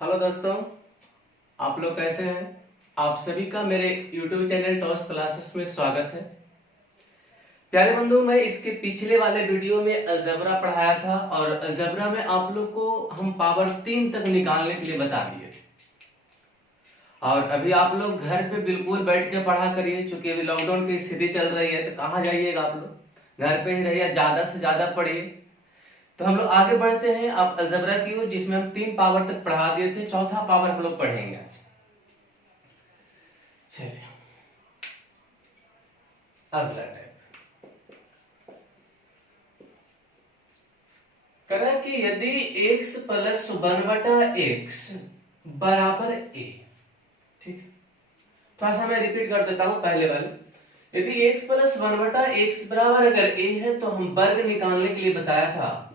Hello दोस्तों, आप लोग कैसे हैं। आप सभी का मेरे YouTube चैनल टॉस क्लासेस में स्वागत है। प्यारे बंधु, मैं इसके पिछले वाले वीडियो में अलजेब्रा पढ़ाया था और अलजेब्रा में आप लोग को हम पावर 3 तक निकालने के लिए बता दिए थे। और अभी आप लोग घर पे बिल्कुल बैठ के पढ़ा करिए, क्योंकि अभी लॉकडाउन की स्थिति चल रही है, तो कहाँ जाइएगा आप लोग, घर पे ही रहिए, ज्यादा से ज्यादा पढ़िए। तो हम लोग आगे बढ़ते हैं। आप अलजेब्रा की ओर, जिसमें हम 3 पावर तक पढ़ा दिए थे, चौथा पावर हम लोग पढ़ेंगे आज। चलिए अगला टाइप करा कि यदि x प्लस 1/x बराबर a, ठीक है। थोड़ा सा मैं रिपीट कर देता हूं पहले वाले। यदि x प्लस 1/x बराबर अगर a है, तो हम वर्ग निकालने के लिए बताया था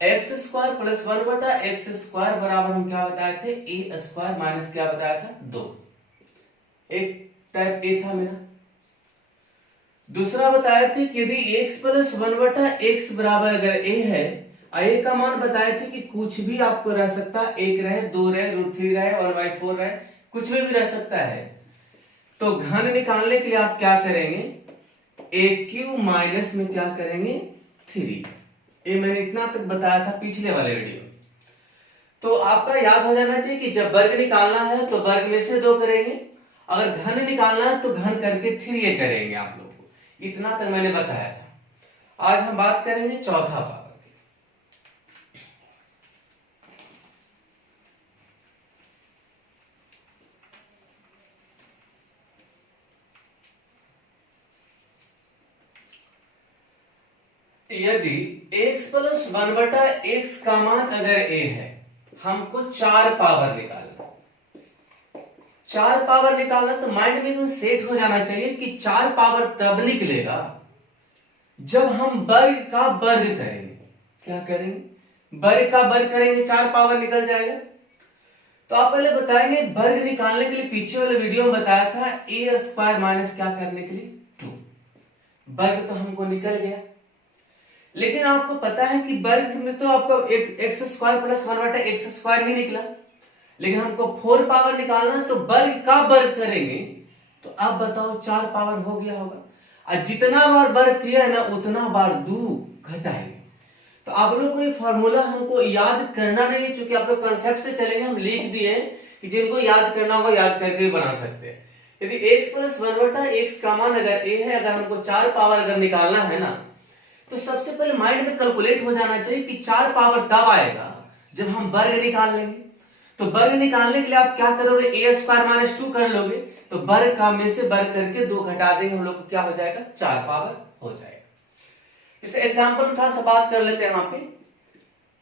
x square plus 1/x square बराबर हम क्या बताए थे, a स्क्वायर माइनस क्या बताया था, 2। एक टाइप a था मेरा। दूसरा बताए थे कि यदि x प्लस 1/x बराबर अगर a है, a का मान बताए थे कि कुछ भी आपको रह सकता है, 1 रहे, 2 रहे, √3 रहे और √4 रहे, कुछ में भी रह सकता है। तो घन निकालने के लिए आप क्या करेंगे, a³ माइनस में क्या करेंगे, 3। ये मैंने इतना तक बताया था पिछले वाले वीडियो। तो आपका याद हो जाना चाहिए कि जब वर्ग निकालना है तो वर्ग में से 2 करेंगे, अगर घन निकालना है तो घन करके 3 करेंगे आप लोग को। इतना तक मैंने बताया था। आज हम बात करेंगे चौथा पावर की। यदि x प्लस 1/x का मान अगर a है, हमको 4 पावर निकालना। 4 पावर निकालना तो माइंड में सेट हो जाना चाहिए कि 4 पावर तब निकलेगा जब हम वर्ग का वर्ग करेंगे। क्या करेंगे, वर्ग का वर्ग करेंगे, 4 पावर निकल जाएगा। तो आप पहले बताएंगे वर्ग निकालने के लिए पीछे वाले वीडियो में बताया था a स्क्वायर माइनस क्या करने के लिए, 2। वर्ग तो हमको निकल गया, लेकिन आपको पता है कि वर्ग में तो आपको x square plus 1/x square ही निकला, लेकिन हमको 4 पावर निकालना है, तो वर्ग का वर्ग करेंगे। तो अब बताओ 4 पावर हो गया होगा, और जितना बार वर्ग किया है ना उतना बार 2 घटाएंगे। तो आप लोग को ये फॉर्मूला हमको याद करना नहीं है, क्योंकि आप लोग कंसेप्ट से चलेंगे। हम लिख दिए कि जिनको याद करना होगा याद करके भी बना सकते हैं। यदि x प्लस 1/x का मान अगर a है, अगर हमको 4 पावर अगर निकालना है ना, तो सबसे पहले माइंड में कैलकुलेट हो जाना चाहिए कि 4 पावर तब आएगा जब हम वर्ग निकाल लेंगे। तो वर्ग निकालने के लिए आप क्या करोगे, a स्क्वायर माइनस 2 कर लोगे, तो वर्ग का में से वर्ग करके 2 घटा देंगे, हम लोग को क्या हो जाएगा, 4 पावर हो जाएगा। जैसे एग्जांपल में थोड़ा सा बात कर लेते हैं यहाँ पे।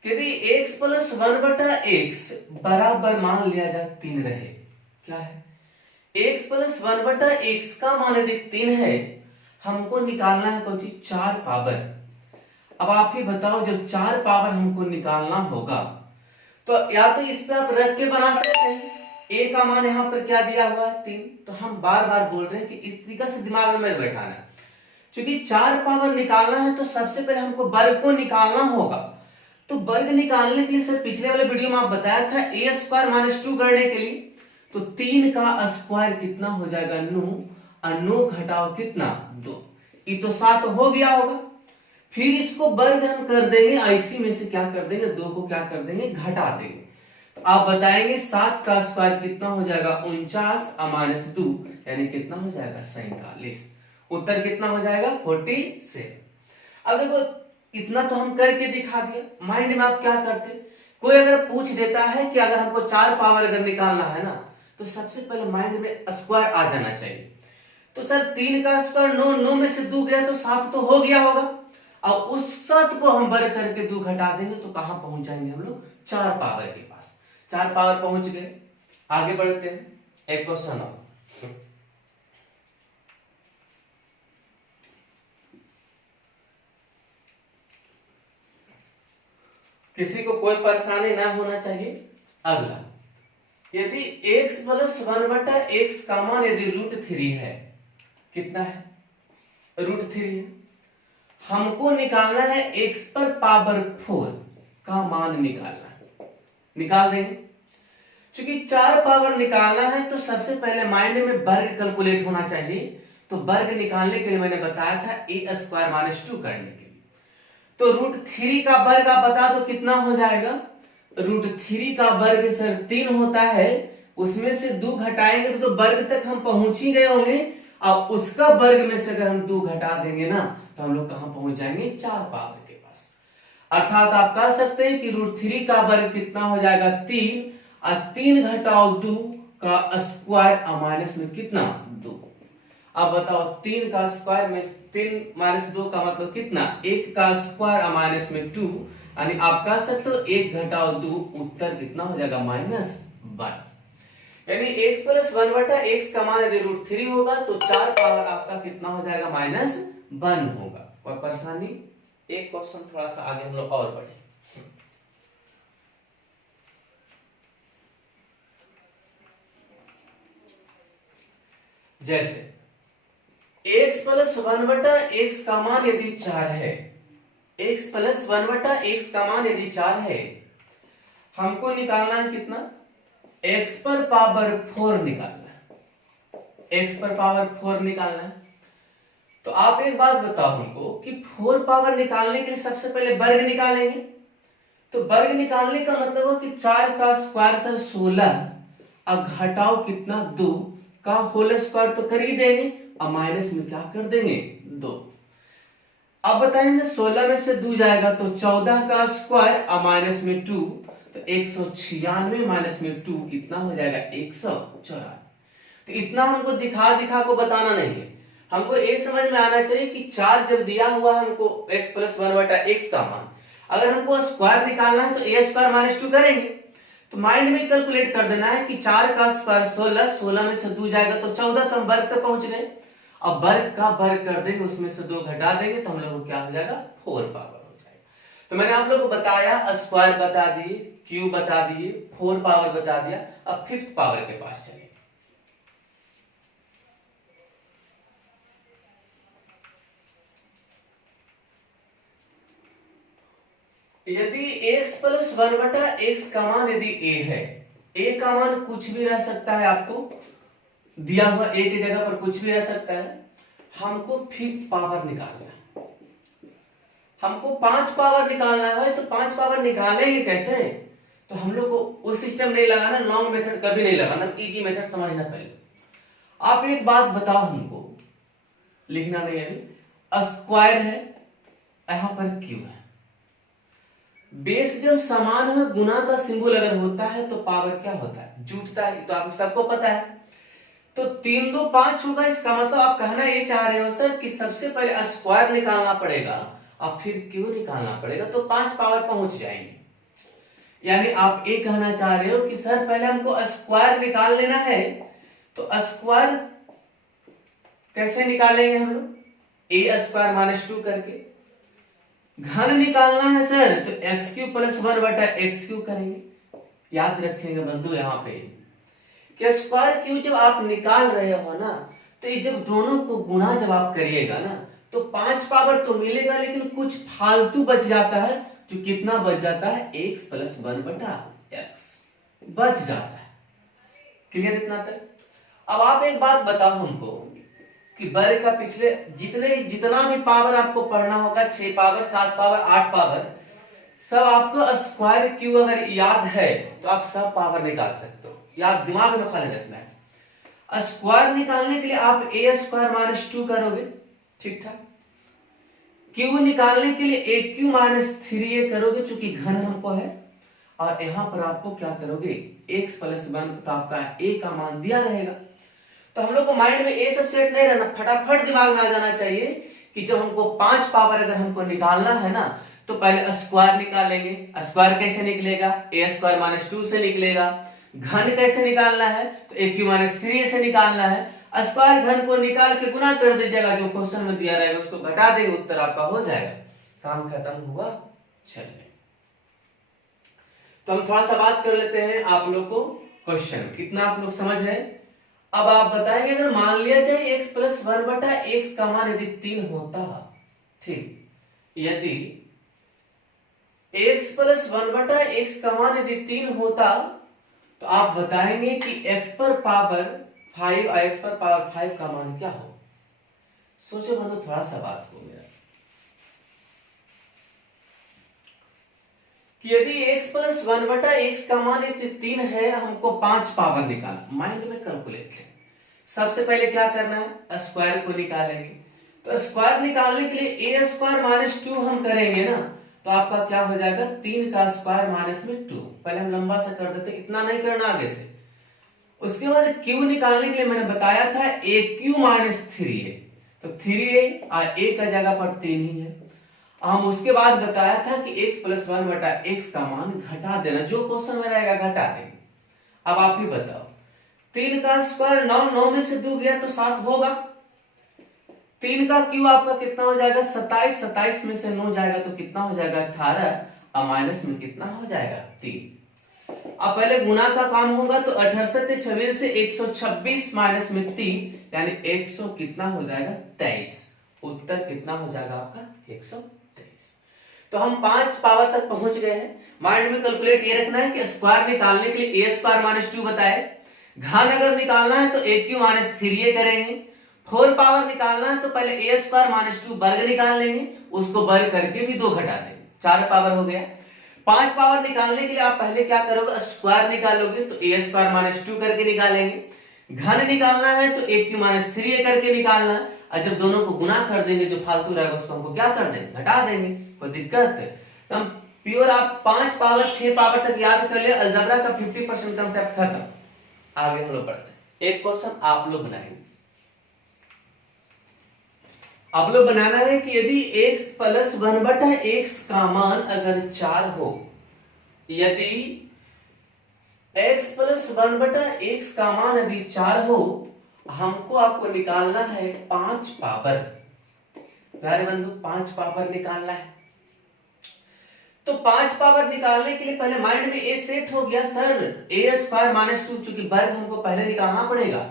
यदि x प्लस 1/x बराबर मान लिया जाए 3 रहे, क्या है, x प्लस 1/x का मान यदि 3 है, हमको निकालना है कोई चीज, 4 पावर। अब आप ही बताओ, जब 4 पावर हमको निकालना होगा, तो या तो इस पे आप रख के बना सकते हैं। a का मान यहां पर क्या दिया हुआ है, 3। तो हम बार बार बोल रहे हैं कि इस तरीका से दिमाग में बैठाना है, क्योंकि 4 पावर निकालना है तो सबसे पहले हमको वर्ग को निकालना होगा। तो वर्ग निकालने के लिए सर पिछले वाले वीडियो में आप बताया था a स्क्वायर माइनस 2 करने के लिए, तो 3 का स्क्वायर कितना हो जाएगा, 9, और 9 घटाओ कितना, 2, ये तो 7 हो गया होगा। फिर इसको वर्ग हम कर देंगे, इसी में से क्या कर देंगे, 2 को क्या कर देंगे, घटा देंगे। तो आप बताएंगे 7 का स्क्वायर कितना हो जाएगा, 49 माइनस 2 यानी कितना हो जाएगा, 47। उत्तर कितना हो जाएगा, 47। अब देखो इतना तो हम करके दिखा दिया। माइंड में आप क्या करते, कोई अगर पूछ देता है कि अगर हमको 4 पावर अगर निकालना है ना, तो सबसे पहले माइंड में स्क्वायर आ जाना चाहिए। तो सर 3 का स्क्वायर 9, 9 में से 2 गया तो 7 तो हो गया होगा, और उस 7 को हम वर्ग करके 2 घटा देंगे तो कहां पहुंच जाएंगे हम लोग, 4 पावर के पास। 4 पावर पहुंच गए। आगे बढ़ते हैं, एक क्वेश्चन और। किसी को कोई परेशानी ना होना चाहिए। अगला, यदि x प्लस 1/x का मान यदि √3 है, कितना है, √3 है, हमको निकालना है x पर पावर 4 का मान निकालना है। निकाल देंगे। क्योंकि 4 पावर निकालना है तो सबसे पहले माइंड में वर्ग कैलकुलेट होना चाहिए। तो वर्ग निकालने के लिए मैंने बताया था ए स्क्वायर माइनस 2 करने के लिए। तो √3 का वर्ग आप बता दो कितना हो जाएगा। √3 का वर्ग सर 3 होता है, उसमें से 2 घटाएंगे तो वर्ग तक हम पहुंच ही गए होंगे। अब उसका वर्ग में से अगर हम 2 घटा देंगे ना तो हम लोग कहां पहुंच जाएंगे, 4 पावर के पास। अर्थात आप कह सकते हैं कि √3 का वर्ग कितना हो जाएगा, 3, और 3 घटाओ 2 का स्क्वायर माइनस में कितना, 2। अब बताओ 3 का स्क्वायर में 3 माइनस 2 का मतलब कितना, 1 का स्क्वायर माइनस में 2, यानी आप कह सकते हो 1 घटाओ 2, उत्तर कितना हो जाएगा, -1। यानी x प्लस 1 बटा x का मान यदि √3 होगा तो 4 पावर आपका कितना हो जाएगा, -1 होगा। कोई परेशानी? एक क्वेश्चन थोड़ा सा आगे हम लोग और बढ़े। जैसे x प्लस 1 बटा x का मान यदि 4 है, x प्लस 1 बटा x का मान यदि 4 है, हमको निकालना है कितना, x पर पावर 4 निकालना है, x पर पावर 4 निकालना है। तो आप एक बात बताओ हमको कि 4 पावर निकालने के लिए सबसे पहले वर्ग निकालेंगे। तो वर्ग निकालने का मतलब है कि 4 का स्क्वायर सर 16, और घटाओ कितना, 2 का होल स्क्वायर तो कर ही देंगे, और माइनस में क्या कर देंगे, 2। अब बताएंगे 16 में से 2 जाएगा तो 14 का स्क्वायर और माइनस में 2, तो 196 माइनस में 2 कितना हो जाएगा, 194। तो इतना हमको दिखा दिखा को बताना नहीं है, हमको ये समझ में आना चाहिए कि 4 जब दिया हुआ है हमको x प्लस 1 बटा x का मान, अगर हमको स्क्वायर निकालना है तो a स्क्वायर माइनस 2 करेंगे। तो माइंड में कैलकुलेट कर देना है कि 4 का स्क्वायर 16, 16 में से 2 जाएगा तो 14, तो हम वर्ग तक पहुंच गए। अब वर्ग का वर्ग कर देंगे, उसमें से 2 घटा देंगे तो हम लोग को क्या हो जाएगा, 4 पावर हो जाएगा। तो मैंने आप लोग को बताया, स्क्वायर बता दिए, क्यूब बता दिए, 4 पावर बता दिया। अब 5th पावर के पास चलिए। यदि x प्लस 1 बटा x का मान यदि a है, a का मान कुछ भी रह सकता है, आपको दिया हुआ a की जगह पर कुछ भी रह सकता है। हमको 5th पावर निकालना है, हमको 5 पावर निकालना है। तो 5 पावर निकालेंगे कैसे, तो हम लोग को वो सिस्टम नहीं लगाना, लॉन्ग मेथड कभी नहीं लगाना, इजी मेथड समझना पहले। आप एक बात बताओ हमको, लिखना नहीं है, स्क्वायर है, यहां पर क्यू है, बेस जब समान है, गुना का सिंबल अगर होता है तो पावर क्या होता है, जुटता है, तो आप सबको पता है। तो 3 2 5 होगा, इसका मतलब आप कहना ये चाह रहे हो सर कि सबसे पहले स्क्वायर निकालना पड़ेगा और फिर क्यू निकालना पड़ेगा, तो 5 पावर पहुंच जाएंगे। यानी आप ये कहना चाह रहे हो कि सर पहले हमको स्क्वायर निकाल लेना है, तो स्क्वायर कैसे निकालेंगे हम लोग, ए स्क्वायर माइनस 2 करके। घन निकालना है सर तो एक्स क्यू प्लस 1 बटा एक्स क्यू करेंगे। याद रखेंगे बंधु यहाँ पे कि स्क्वायर क्यू जब आप निकाल रहे हो ना, तो ये जब दोनों को गुणा जब आप करिएगा ना तो 5 पावर तो मिलेगा, लेकिन कुछ फालतू बच जाता है, जो कितना बच जाता है, x प्लस 1 बटा एक्स बच जाता है। क्लियर इतना तक? अब आप एक बात बताओ हमको कि वर्ग का पिछले जितना भी पावर आपको पढ़ना होगा, 6 पावर, 7 पावर, 8 पावर, सब आपको स्क्वायर क्यू अगर याद है तो आप सब पावर निकाल सकते हो। याद दिमाग में खाली रखना है। स्क्वायर निकालने के लिए आप ए स्क्वायर माइनस 2 करोगे, ठीक ठाक। क्यू निकालने के लिए ए क्यू माइनस 3 करोगे, चूंकि घन हमको है। और यहां पर आपको क्या करोगे, x प्लस 1, तो आपका a का मान दिया रहेगा। तो हम लोग को माइंड में ये सब सेट नहीं रहना, फटाफट दिमाग में आ जाना चाहिए कि जब हमको 5 पावर अगर हमको निकालना है ना, तो पहले स्क्वायर निकालेंगे। स्क्वायर कैसे निकलेगा, ए स्क्वायर माइनस 2 से निकलेगा। घन कैसे निकालना है, तो ए क्यू माइनस 3 से निकालना है। स्क्वायर घन को निकाल के गुना कर दीजिएगा, जो क्वेश्चन में दिया रहेगा उसको घटा देंगे, उत्तर आपका हो जाएगा। काम खत्म हुआ। चलिए तो हम थोड़ा सा बात कर लेते हैं आप लोग को क्वेश्चन, कितना आप लोग समझ रहे हैं। अब आप बताएंगे अगर मान लिया जाए x प्लस 1 बटा x का मान यदि 3 होता, ठीक, यदि x प्लस 1 बटा x का मान यदि 3 होता, तो तो आप बताएंगे कि x पर पावर 5 और x पर पावर 5 का मान क्या हो। सोचो बंधु, थोड़ा सा बात हो गया कि यदि x प्लस 1/x का मान 3 है, हमको 5 पावर निकालना, माइंड में कैलकुलेट करें। सबसे पहले क्या करना है, स्क्वायर को निकालेंगे। तो स्क्वायर निकालने के लिए a स्क्वायर माइनस 2 हम करेंगे ना, तो आपका क्या हो जाएगा 3 का स्क्वायर माइनस में 2। पहले हम लंबा सा कर देते, इतना नहीं करना आगे से। उसके बाद q निकालने के लिए मैंने बताया था aq माइनस 3 है, तो 3a और a का जगह पर 3 ही है। हम उसके बाद बताया था कि x प्लस 1/x का मान घटा देना, जो क्वेश्चन में रहेगा घटा देंगे। अब आप ही बताओ, 3 का स्क्वायर 9, 9 में से 2 गया तो 7 होगा। 3 का क्यू आपका कितना हो जाएगा 27, 27 में से 9 जाएगा तो कितना हो जाएगा 18, और माइनस में कितना हो जाएगा 3। अब पहले गुना का काम होगा, तो 68 26 से 126 माइनस में 3 यानी 100 कितना हो जाएगा 23। उत्तर कितना हो जाएगा आपका 123। तो हम 5 पावर तक पहुंच गए हैं। माइंड में कैलकुलेट ये रखना है कि स्क्वायर निकालने के लिए a स्क्वायर माइनस 2 बताए, घन अगर निकालना है तो aq माइनस 3a करेंगे, 4 पावर निकालना है तो पहले a स्क्वायर माइनस 2 वर्ग निकाल लेंगे, उसको वर्ग करके भी 2 घटा देंगे, 4 पावर हो गया। 5 पावर निकालने के लिए आप पहले क्या करोगे, स्क्वायर निकालोगे तो a स्क्वायर माइनस 2 करके निकालेंगे। घन निकालना है तो aq माइनस 3a करके निकालना है, और जब दोनों को गुना कर देंगे जो फालतू रहेगा उसको हमको क्या कर देंगे, घटा देंगे। कोई दिक्कत है तो हम प्योर आप 5 पावर 6 पावर तक याद कर ले, अलजेब्रा का 50% कांसेप्ट खत्म। आगे हम लोग बढ़ते हैं। एक क्वेश्चन आप लोग बनाएंगे, आप लोग बनाना है कि यदि x प्लस 1/x का मान अगर 4 हो, यदि x प्लस 1/x का मान यदि 4 हो, हमको आपको निकालना है 5 पावर। प्यारे बंधु 5 पावर निकालना है, तो 5 पावर निकालने के लिए पहले माइंड में a सेट हो गया, सर a स्क्वायर माइनस 2, चूंकि वर्ग हमको पहले निकालना पड़ेगा,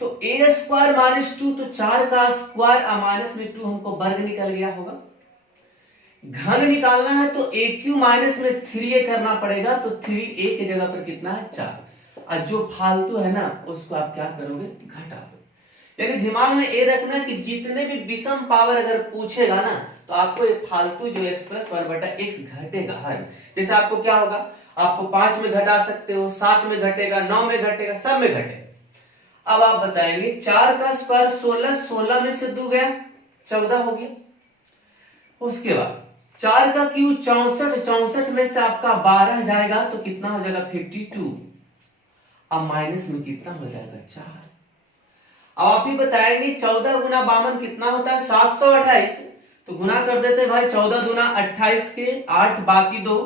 तो a स्क्वायर माइनस 2 तो 4 का स्क्वायर और माइनस में 2 हमको वर्ग निकल गया होगा। घन निकालना है तो aq माइनस में 3a करना पड़ेगा, तो 3a की जगह पर कितना है 4, और जो फालतू है ना उसको आप क्या करोगे घटा दो। यानी दिमाग में ये रखना कि जितने भी विषम पावर अगर पूछेगा ना तो आपको ये फालतू जो x प्लस 1/x घटेगा हर। जैसे आपको क्या होगा, आपको 5 में घटा सकते हो, 7 में घटेगा, 9 में घटेगा, सब में घटेगा। अब आप बताएंगे 4 का स्क्वायर 16, 16 में से 2 गया 14 हो गया। उसके बाद 4 का क्यूब 64, 64 में से आपका 12 जाएगा तो कितना हो जाएगा 52, अब माइनस में कितना हो जाएगा 4। अब आप ही बताएंगे 14 गुना 52 कितना होता है 728, तो गुना कर देते हैं भाई, 14 गुना 28 के 8 बाकी 2,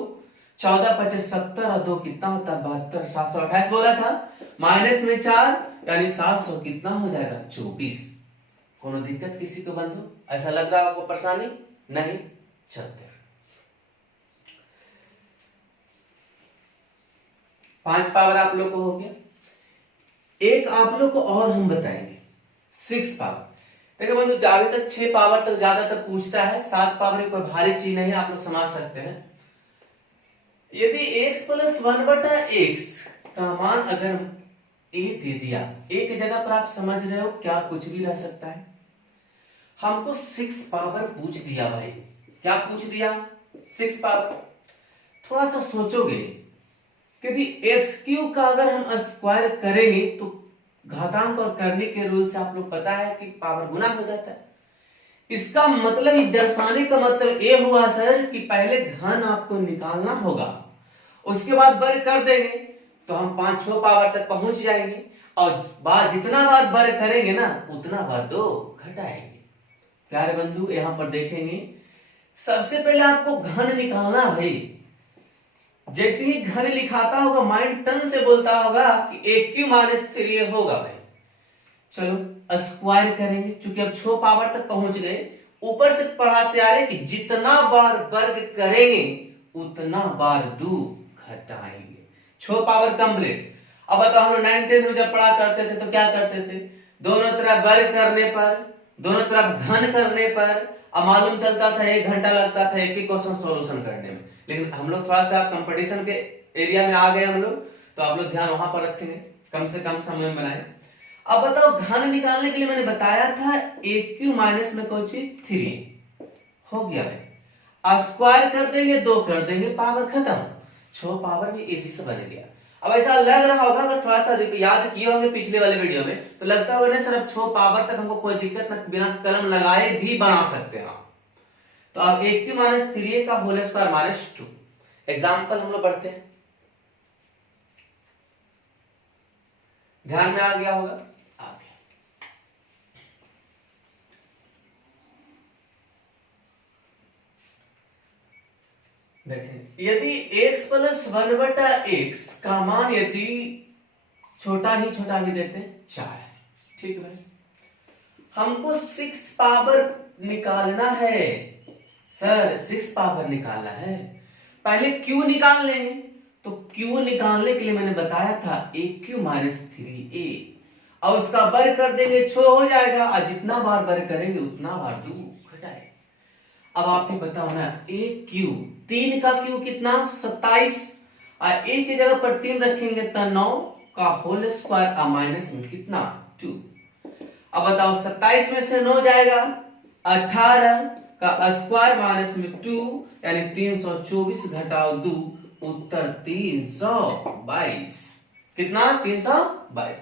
14 25 70 और 2 कितना होता है 72, 728 बोला था, माइनस में 4 यानी 700 कितना हो जाएगा 24। कोनो दिक्कत किसी को बंधु, ऐसा लग रहा है आपको परेशानी नहीं? चलते 5 पावर आप लोग को हो गया। एक आप लोग को और हम बताएंगे 6 पावर। देखिए बंधु अभी तक 6 पावर तक ज्यादातर पूछता है, 7 पावर कोई भारी चीज नहीं, आप लोग समझ सकते हैं। यदि x प्लस 1/x का मान अगर a दे दिया, a की जगह पर आप समझ रहे हो क्या कुछ भी रह सकता है। हमको 6 पावर पूछ दिया भाई, क्या पूछ दिया 6 पावर। थोड़ा सा सोचोगे कि यदि x³ का अगर हम स्क्वायर करेंगे तो घातांक और करने के रूल से आप लोग पता है कि पावर गुना हो जाता है। इसका मतलब दर्शाने का मतलब ये हुआ सर कि पहले घन आपको निकालना होगा, उसके बाद वर्ग कर देंगे तो हम 5-6 पावर तक पहुंच जाएंगे, और बार जितना बार वर्ग करेंगे ना उतना बार 2 घटाएंगे। प्यारे बंधु यहां पर देखेंगे, सबसे पहले आपको घन निकालना भाई। जैसे ही घन लिखाता होगा माइंड टन से बोलता होगा कि aq माइनस 3 होगा भाई। चलो स्क्वायर करेंगे, क्योंकि अब 6 पावर तक पहुंच गए, ऊपर से पढ़ाते आ रहे कि जितना बार वर्ग करेंगे उतना बार 2 घटाएंगे। 6 पावर कंप्लीट। अब बताओ हम लोग 9th 10th में जब पढ़ा करते थे तो क्या करते थे, दोनों तरफ वर्ग करने पर, दोनों तरफ घन करने पर, अब मालूम चलता था 1 घंटा लगता था एक ही क्वेश्चन सॉल्यूशन करने में। लेकिन हम लोग थोड़ा सा कंपटीशन के एरिया में आ गए हम लोग, तो आप लोग ध्यान वहां पर रखेंगे, कम से कम समय में बनाए। अब बताओ घन निकालने के लिए मैंने बताया था ए क्यू माइनस में कोई चीज 3 हो गया भाई, स्क्वायर कर देंगे 2 कर देंगे, पावर खत्म, 6 पावर भी इसी से बन गया। अब ऐसा लग रहा होगा अगर थोड़ा सा याद किए होंगे पिछले वाले वीडियो में, तो लगता होगा ना सर अब 6 पावर तक हमको कोई दिक्कत ना, बिना कलम लगाए भी बना सकते हैं। तो अब ए क्यू माइनस 3a का होल स्क्वायर माइनस 2 एग्जाम्पल हम लोग पढ़ते हैं, ध्यान में आ गया होगा। देखें यदि x प्लस 1/x का मान यदि छोटा ही छोटा भी देते हैं 4 है, ठीक है, हमको 6 पावर निकालना है सर, 6 पावर निकालना है, पहले q निकाल लेंगे। तो q निकालने के लिए मैंने बताया था ए क्यू माइनस 3a, और उसका वर्ग कर देंगे 6 हो जाएगा, और जितना बार वर्ग करेंगे उतना बार 2 घटाए। अब आपको बताओ ना ए क्यू, 3 का क्यू कितना 27, और ए की जगह पर 3 रखेंगे तो 9 का होल स्क्वायर और माइनस में कितना 2। अब बताओ 27 में से 9 जाएगा, 18 का स्क्वायर माइनस में 2 यानी 324 घटाओ 2, उत्तर 322, कितना 322।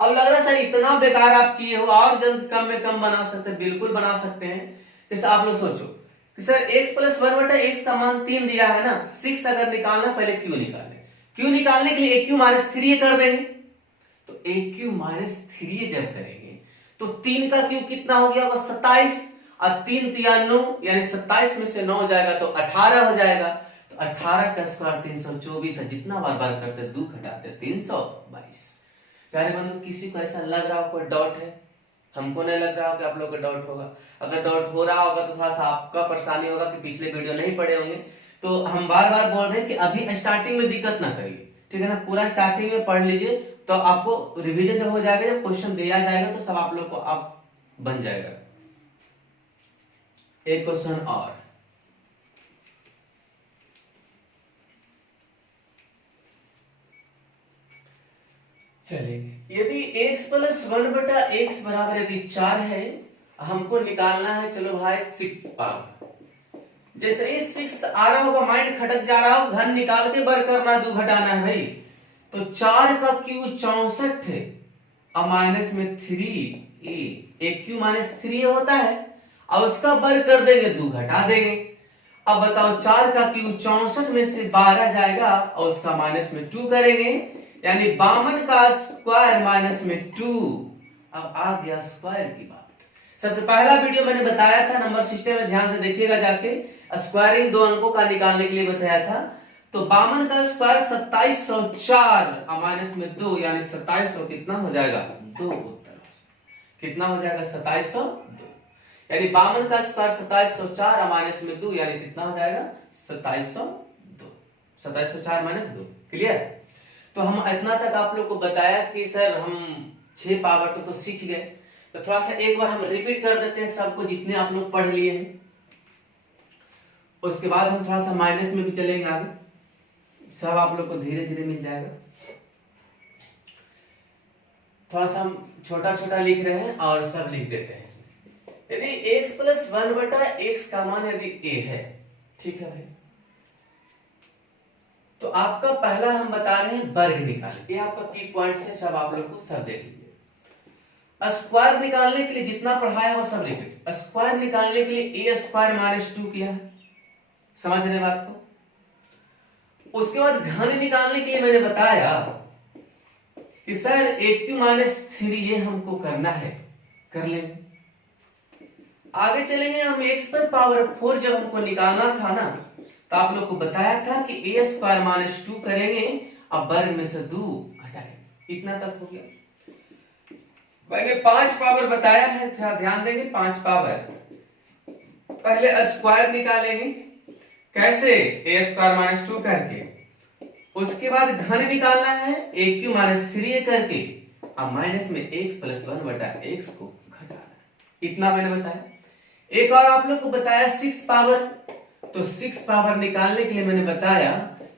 अब लग रहा है इतना बेकार आप किए हो, और जल्द कम में कम बना सकते हैं, बिल्कुल बना सकते हैं। जैसे आप लोग सोचो कि सर x प्लस 1/x का मान 3 दिया है ना, 6 अगर निकालना पहले q निकालें, q निकालने के लिए aq माइनस 3 कर देंगे। तो aq माइनस 3 जब करेंगे तो 3 का q कितना हो गया, वो 27, और 3 तिया 9 यानी 27 में से 9 जाएगा तो 18 हो जाएगा। तो 18 का स्क्वायर 324 है, जितना बार बार करते 2 घटाते 322। प्यारे बंधु किसी को ऐसा लग रहा हो कोई डाउट है? हमको नहीं लग रहा हो कि आप लोग को डाउट होगा। अगर डाउट हो रहा होगा तो थोड़ा सा आपका परेशानी होगा कि पिछले वीडियो नहीं पढ़े होंगे। तो हम बार बार बोल रहे हैं कि अभी स्टार्टिंग में दिक्कत ना करिए, ठीक है ना, पूरा स्टार्टिंग में पढ़ लीजिए, तो आपको रिवीजन जब हो जाएगा, जब क्वेश्चन दिया जाएगा तो सब आप लोग को आप बन जाएगा। एक क्वेश्चन और, चलेंगे यदि x प्लस 1/x बराबर यदि 4 है, हमको निकालना है, चलो भाई 6 पावर। जैसे ही 6 आ रहा होगा माइंड खटक जा रहा हो, घन निकाल के बर करना 2 घटाना है भाई। तो 4 का क्यू 64 है, और माइनस में 3a, एक क्यू माइनस 3 होता है, और उसका बर कर देंगे 2 घटा देंगे। अब बताओ 4 का क्यू 64 में से 12 जाएगा, और उसका माइनस में 2 करेंगे, यानी 52 का स्क्वायर माइनस में 2। अब आ गया स्क्वायर की बात। सबसे पहला वीडियो मैंने बताया था नंबर सिस्टम में, ध्यान से देखिएगा जाके, स्क्वायरिंग 2 अंकों का निकालने के लिए बताया था। तो 52 का स्क्वायर 2704 और माइनस में 2 यानी 2700 कितना हो जाएगा 2, उत्तर कितना हो जाएगा 2702, यानी 52 का स्क्वायर 2704 और माइनस में 2 यानी कितना हो जाएगा 2702, 2704 माइनस 2। क्लियर? तो हम इतना तक आप लोग को बताया कि सर हम 6 पावर तो सीख गए, तो थोड़ा सा एक बार हम रिपीट कर देते हैं सबको, जितने आप लोग पढ़ लिए हैं। उसके बाद हम थोड़ा सा माइनस में भी चलेंगे आगे, सब आप लोग को धीरे धीरे मिल जाएगा। थोड़ा सा हम छोटा छोटा लिख रहे हैं और सब लिख देते हैं इसमें। यदि x प्लस 1/x का मान यदि a है, ठीक है भाई, तो आपका पहला हम बता रहे हैं वर्ग निकालें। ये आपका की पॉइंट्स है, सब आप लोग को सब देख लीजिए। स्क्वायर निकालने के लिए जितना पढ़ाया वो सब रिपीट। स्क्वायर निकालने के लिए a स्क्वायर माइनस 2 किया है, समझ रहे बात को। उसके बाद घन निकालने के लिए मैंने बताया कि सर ए क्यू माइनस 3 ये हमको करना है, कर लेंगे। आगे चलेंगे हम x पर पावर 4 जब हमको निकालना था ना, तो आप लोग को बताया था कि a स्क्वायर माइनस 2 करेंगे, अब वर्ग में से 2 घटाएंगे, इतना तक हो गया। मैंने 5 पावर बताया है, थोड़ा ध्यान देंगे। 5 पावर पहले स्क्वायर निकालेंगे, कैसे a स्क्वायर माइनस 2 करके, उसके बाद घन निकालना है a क्यू माइनस 3 करके, अब माइनस में x प्लस 1/x को घटाना है, इतना मैंने बताया। एक और आप लोग को बताया 6 पावर, तो 6 पावर निकालने के लिए मैंने बताया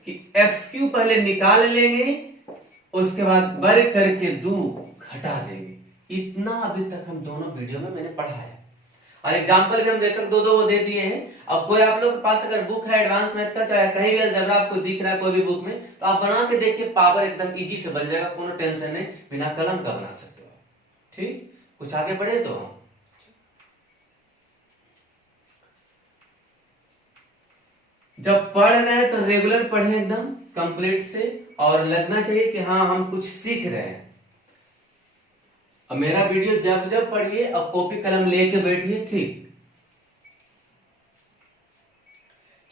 कि x क्यू पहले निकाल लेंगे, उसके बाद वर्ग करके 2 घटा देंगे। इतना अभी तक हम दोनों वीडियो में मैंने पढ़ाया और एग्जाम्पल भी हम देखकर दो दे दिए हैं। अब कोई आप लोग के पास अगर बुक है एडवांस मैथ का, चाहे कहीं भी अलजेब्रा आपको दिख रहा है कोई भी बुक में, तो आप बना के देखिए, पावर एकदम इजी से बन जाएगा, कोनो टेंशन नहीं, बिना कलम का बना सकते हो। ठीक, कुछ आगे बढ़े तो जब पढ़ रहे हैं तो रेगुलर पढ़ें एकदम कंप्लीट से, और लगना चाहिए कि हाँ हम कुछ सीख रहे हैं। अब मेरा वीडियो जब जब पढ़िए अब कॉपी कलम लेके बैठिए, ठीक,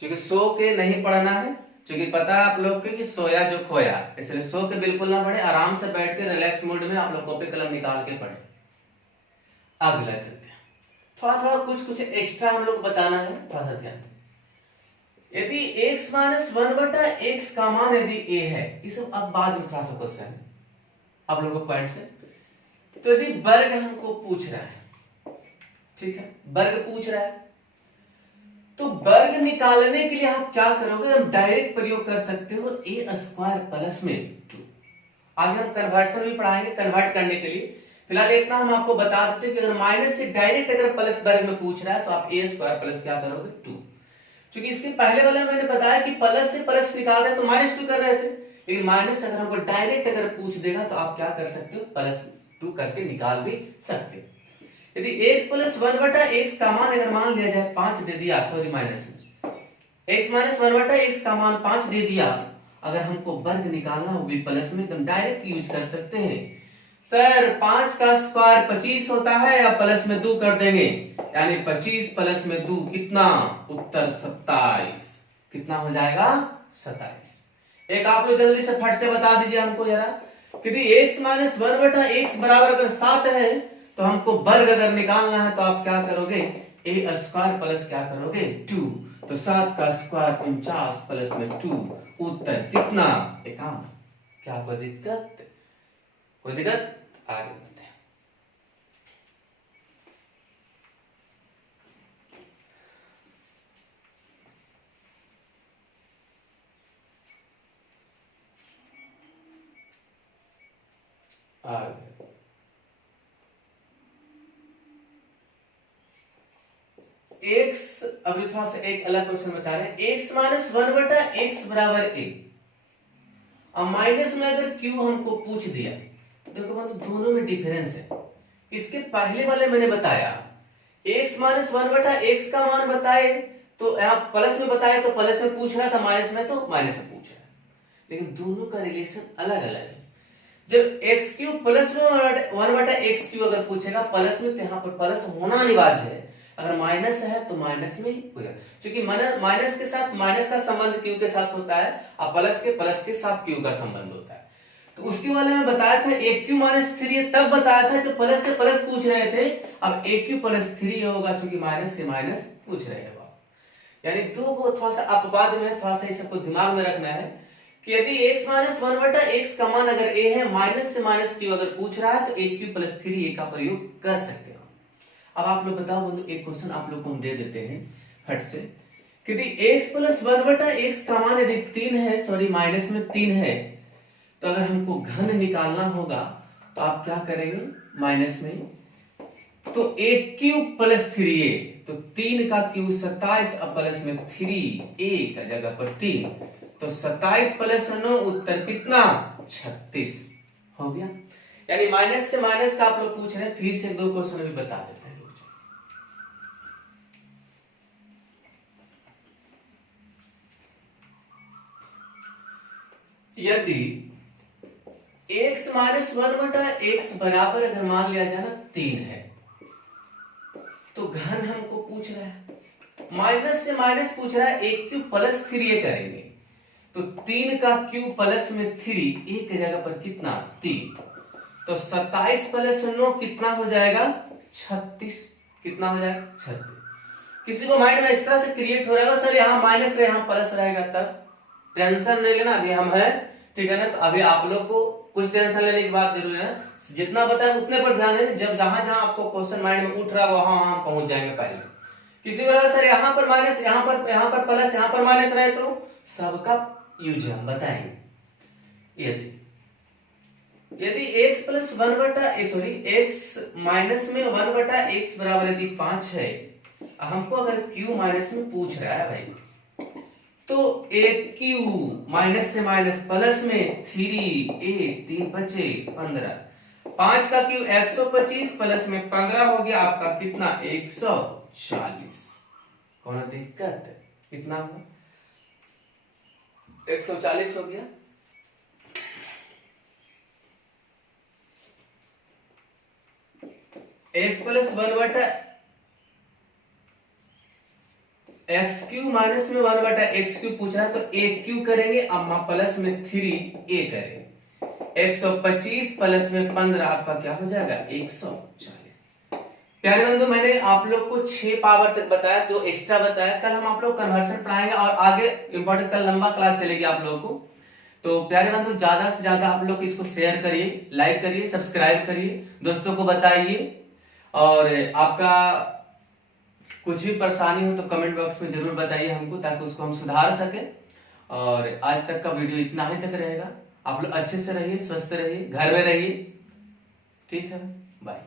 क्योंकि सो के नहीं पढ़ना है, क्योंकि पता है आप लोग के कि सोया जो खोया, इसलिए सो के बिल्कुल ना पढ़े, आराम से बैठ के रिलैक्स मूड में आप लोग कॉपी कलम निकाल के पढ़े। अगला चलते हैं, थोड़ा थोड़ा कुछ एक्स्ट्रा हम लोग बताना है, थोड़ा सा ध्यान। यदि x माइनस 1/x का मान यदि a है, इस अब बाद में थोड़ा सा क्वेश्चन है आप लोगों को पॉइंट से, तो यदि वर्ग हमको पूछ रहा है, ठीक है, वर्ग पूछ रहा है, तो वर्ग निकालने के लिए आप क्या करोगे, हम डायरेक्ट प्रयोग कर सकते हो a² प्लस में 2। आगे हम कन्वर्शन भी पढ़ाएंगे, कन्वर्ट करने के लिए फिलहाल इतना हम आपको बता देते हैं कि अगर माइनस से डायरेक्ट अगर प्लस वर्ग में पूछ रहा है तो आप a² प्लस क्या करोगे 2। क्योंकि इसके पहले वाले में मैंने बताया कि प्लस से प्लस निकाल रहे हैं तो -2 कर रहे थे, लेकिन माइनस अगर हमको डायरेक्ट अगर पूछ देगा तो आप क्या कर सकते हो, +2 करके निकाल भी सकते हो। यदि x प्लस 1/x का मान अगर मान लिया जाए 5 दे दिया, सॉरी माइनस में x माइनस 1/x का मान 5 दे दिया, अगर हमको वर्ग निकालना हो भी प्लस में, तो डायरेक्ट यूज कर सकते हैं, सर 5 का स्क्वायर 25 होता है, या प्लस में 2 कर देंगे, यानी 25 प्लस में 2 कितना, उत्तर 27, कितना हो जाएगा 27। एक आप लोग जल्दी से फट से बता दीजिए हमको जरा, क्योंकि x माइनस 1/x बराबर अगर 7 है तो हमको वर्ग अगर निकालना है तो आप क्या करोगे, a² प्लस क्या करोगे 2, तो 7 का स्क्वायर 49 प्लस में 2, उत्तर कितना 51। क्या कोई दिक्कत, कोई दिक्कत, आगे बढ़ते हैं। आगे x, अभी थोड़ा सा एक अलग क्वेश्चन बता रहे हैं, x माइनस 1/x बराबर a, अब माइनस में अगर q हमको पूछ दिया, देखो मतलब दोनों में डिफरेंस है। इसके पहले वाले मैंने बताया x माइनस 1/x का मान बताए तो यहाँ प्लस में बताया तो प्लस में पूछ रहा था, माइनस में तो माइनस में पूछ रहा है, लेकिन दोनों का रिलेशन अलग अलग है। जब x³ प्लस में 1/x³ अगर पूछेगा प्लस में, तो यहाँ पर प्लस होना अनिवार्य है, अगर माइनस है तो माइनस में होगा, क्योंकि माइनस के साथ माइनस का संबंध q के साथ होता है और प्लस के साथ q का संबंध होता है। तो उसके वाले में बताया था aq माइनस 3 तब बताया था जब प्लस से प्लस पूछ रहे थे, अब aq प्लस 3 होगा क्योंकि माइनस से माइनस पूछ रहे हैं। यानी दो को थोड़ा सा अपवाद में, थोड़ा सा इसको दिमाग में रखना है कि यदि x माइनस 1/x का मान अगर a है, माइनस से माइनस q अगर पूछ रहा है तो aq प्लस 3 का प्रयोग कर सकते हैं। अब आप लोग बताओ बंधु, एक क्वेश्चन आप लोग को हम दे देते हैं फट से, क्योंकि x प्लस 1/x का मान यदि 3 है, सॉरी माइनस में 3 है, तो अगर हमको घन निकालना होगा तो आप क्या करेंगे, माइनस में तो a³ प्लस 3a, तो 3 का क्यूब 27 प्लस में 3a का जगह पर 3, तो 27 प्लस 9 उत्तर कितना 36 हो गया। यानी माइनस से माइनस का आप लोग पूछ रहे हैं, फिर से दो क्वेश्चन भी बता देते हैं। यदि x माइनस 1/x बराबर अगर मान लिया जाए ना 3 है, तो घन हमको पूछ रहा है, माइनस से माइनस पूछ रहा है, a³ प्लस 3a करेंगे, तो 3 का क्यूब प्लस में 3 a की जगह पर कितना 3, तो 27 प्लस 9 कितना हो जाएगा 36, कितना हो जाएगा 36। किसी को माइंड में इस तरह से क्रिएट हो रहेगा, सर यहाँ माइनस रहे यहाँ प्लस रहेगा, तब टेंशन नहीं लेना, अभी हम है, ठीक है ना। तो अभी आप लोग को कुछ टेंशन लेने की बात जरूर है, जितना बताया उतने पर ध्यान दें, जब जहां जहां आपको क्वेश्चन माइंड में उठ रहा है वहां वहां पहुंच जाएंगे पहले। किसी को लगा सर यहाँ पर माइनस, यहाँ पर प्लस, यहाँ पर माइनस रहे, तो सबका यूज हम बताएंगे। यदि यदि x प्लस 1/x बराबर यदि 5 है, हमको अगर q माइनस में पूछ रहा है भाई, तो एक क्यू माइनस से माइनस प्लस में 3 बचे 15, 5 का क्यू 125 प्लस में 15 हो गया आपका कितना 140। कौन दिक्कत कितना हुआ 140 हो गया। x plus 1/, x Q minus में 1/x क्यू पूछा है, तो एक क्यू करेंगे, अम्मा प्लस में 3a करेंगे, 125 प्लस में 15 आपका क्या हो जाएगा 140। प्यारे बंधु, मैंने आप लोग को 6 पावर तक बताया, 2 एक्स्ट्रा बताया। कल हम आप लोग कन्वर्शन पढ़ाएंगे और आगे इंपॉर्टेंट, कल लंबा क्लास चलेगी आप लोगों को। तो प्यारे बंधु, ज्यादा से ज्यादा आप लोग इसको शेयर करिए, लाइक करिए, सब्सक्राइब करिए, दोस्तों को बताइए, और आपका कुछ भी परेशानी हो तो कमेंट बॉक्स में जरूर बताइए हमको, ताकि उसको हम सुधार सके। और आज तक का वीडियो इतना ही तक रहेगा। आप लोग अच्छे से रहिए, स्वस्थ रहिए, घर में रहिए। ठीक है, बाय।